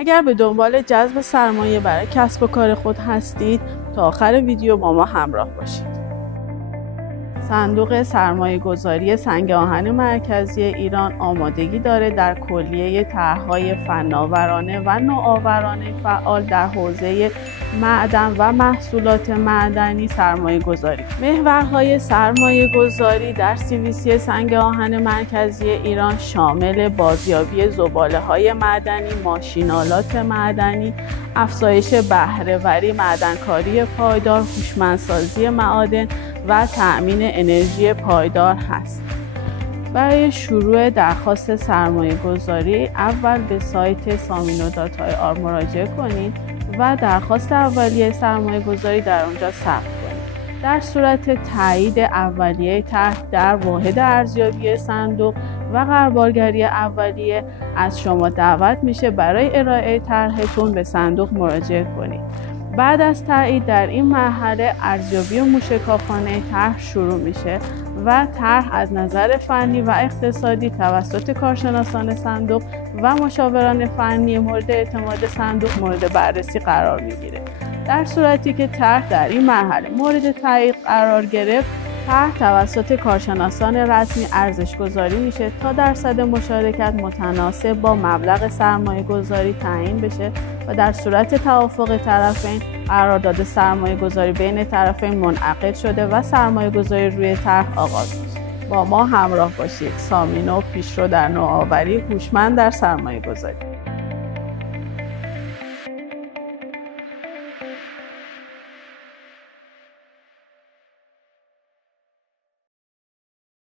اگر به دنبال جذب سرمایه برای کسب و کار خود هستید، تا آخر ویدیو با ما همراه باشید. صندوق سرمایه گذاری سنگ آهن مرکزی ایران آمادگی داره در کلیه طرح‌های فناورانه و نوآورانه فعال در حوزه معدن و محصولات معدنی سرمایه گذاری. محورهای سرمایه گذاری در CVC سنگ آهن مرکزی ایران شامل بازیابی زباله‌های معدنی، ماشین‌آلات معدنی، افزایش بهره‌وری معدنکاری پایدار، هوشمندسازی معادن و تأمین انرژی پایدار هست. برای شروع درخواست سرمایه گذاری اول به سایت samino.ir مراجعه کنید و درخواست اولیه سرمایه گذاری در آنجا ثبت کنید. در صورت تایید اولیه طرح در واحد ارزیابی صندوق و قراربارگری اولیه از شما دعوت میشه برای ارائه طرحتون به صندوق مراجعه کنید. بعد از تایید در این مرحله ارزیابی موشکافانه طرح شروع میشه و طرح از نظر فنی و اقتصادی توسط کارشناسان صندوق و مشاوران فنی مورد اعتماد صندوق مورد بررسی قرار میگیره. در صورتی که طرح در این مرحله مورد تایید قرار گرفت، طرح توسط کارشناسان رسمی ارزش گذاری میشه تا درصد مشارکت متناسب با مبلغ سرمایه گذاری تعیین بشه و در صورت توافق طرفین قرارداد سرمایه گذاری بین طرفین منعقد شده و سرمایه گذاری روی طرح آغاز میشه. با ما همراه باشید. سامینو، پیشرو در نوآوری، هوشمند در سرمایه گذاری.